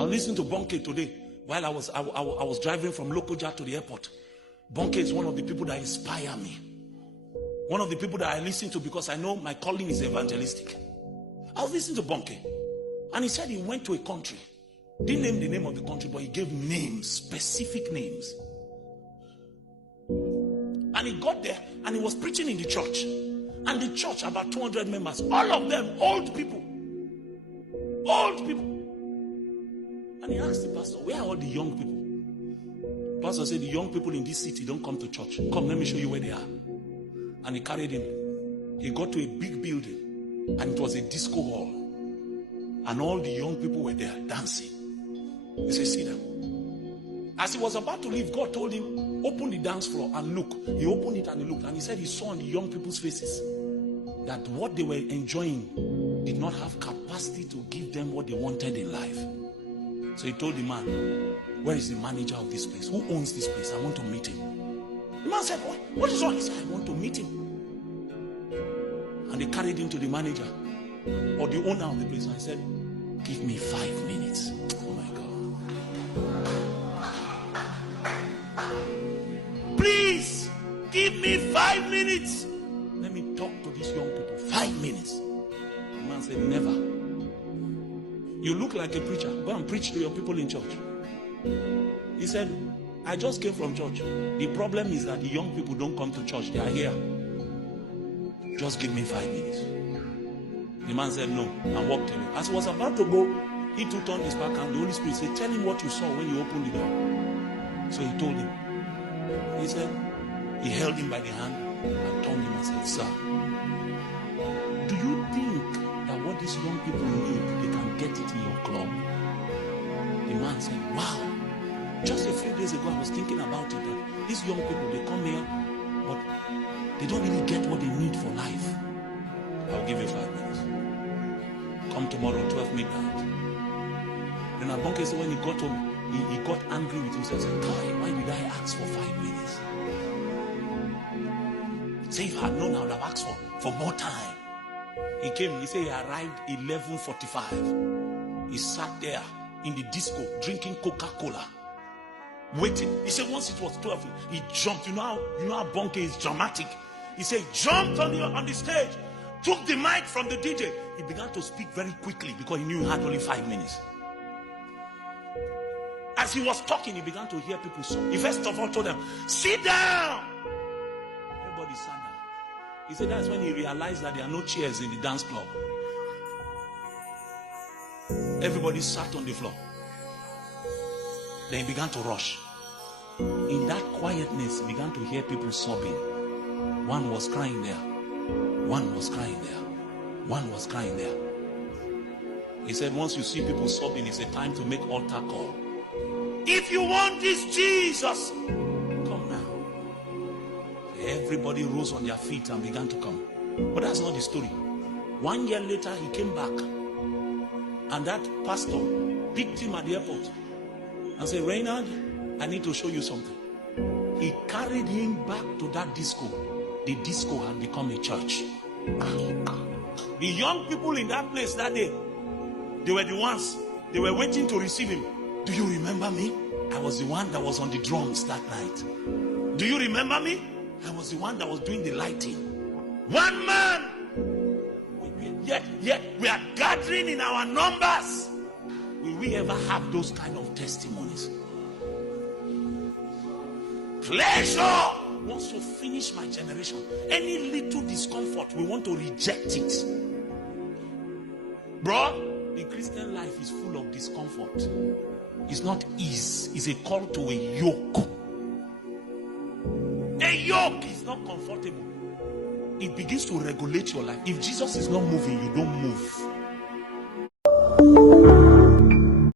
I listened to Bonke today while I was driving from Lokoja to the airport. Bonke is one of the people that inspire me. One of the people that I listen to because I know my calling is evangelistic. I was listening to Bonke, and he said he went to a country. Didn't name the name of the country, but he gave names, specific names. And he got there, and he was preaching in the church. And the church, about 200 members, all of them old people. Old people. And he asked the pastor, where are all the young people? The pastor said, the young people in this city don't come to church. Come, let me show you where they are. And he carried him. He got to a big building, and it was a disco hall. And all the young people were there dancing. He said, sit down. As he was about to leave, God told him, open the dance floor and look. He opened it and he looked. And he said he saw on the young people's faces that what they were enjoying did not have capacity to give them what they wanted in life. So he told the man, where is the manager of this place? Who owns this place? I want to meet him. The man said, what is wrong? He said, I want to meet him. And they carried him to the manager or the owner of the place. And he said, give me 5 minutes. Oh my God. Please, give me 5 minutes. Let me talk to these young people. 5 minutes. The man said, never. You look like a preacher. Go and preach to your people in church. He said, I just came from church. The problem is that the young people don't come to church. They are here. Just give me 5 minutes. The man said no and walked away. As he was about to go, he too turned his back and the Holy Spirit said, tell him what you saw when you opened the door. So he told him. He said, he held him by the hand and turned him and said, sir, do you think that what these young people need, they can get it in your club? The man said, wow. Just a few days ago, I was thinking about it, that these young people, they come here, but they don't really get what they need for life. I'll give you 5 minutes. Come tomorrow, 12 midnight. Then Abonke said when he got home, he got angry with himself. He said, why did I ask for 5 minutes? Say if I had known, I would have asked for more time. He came, he said he arrived 11:45. He sat there in the disco drinking Coca-Cola, waiting. He said once it was 12, he jumped. You know how Bonke is dramatic. He said he jumped on the stage, took the mic from the DJ. He began to speak very quickly because he knew he had only 5 minutes. As he was talking, he began to hear people sing. He first of all told them, sit down. Everybody sat down. He said that's when he realized that there are no chairs in the dance club. Everybody sat on the floor. Then he began to rush. In that quietness, he began to hear people sobbing. One was crying there. One was crying there. One was crying there. He said once you see people sobbing, it's a time to make altar call. If you want this Jesus, come now. Everybody rose on their feet and began to come. But that's not the story. 1 year later, he came back. And that pastor picked him at the airport and said, Reynard, I need to show you something. He carried him back to that disco. The disco had become a church. The young people in that place that day, they were the ones, they were waiting to receive him. Do you remember me? I was the one that was on the drums that night. Do you remember me? I was the one that was doing the lighting. One man. Yet we are gathering in our numbers. Will we ever have those kind of testimonies? Pleasure wants to finish my generation. Any little discomfort, we want to reject it. Bro, the Christian life is full of discomfort. It's not ease. It's a call to a yoke. A yoke is not comfortable. It begins to regulate your life. If Jesus is not moving, you don't move.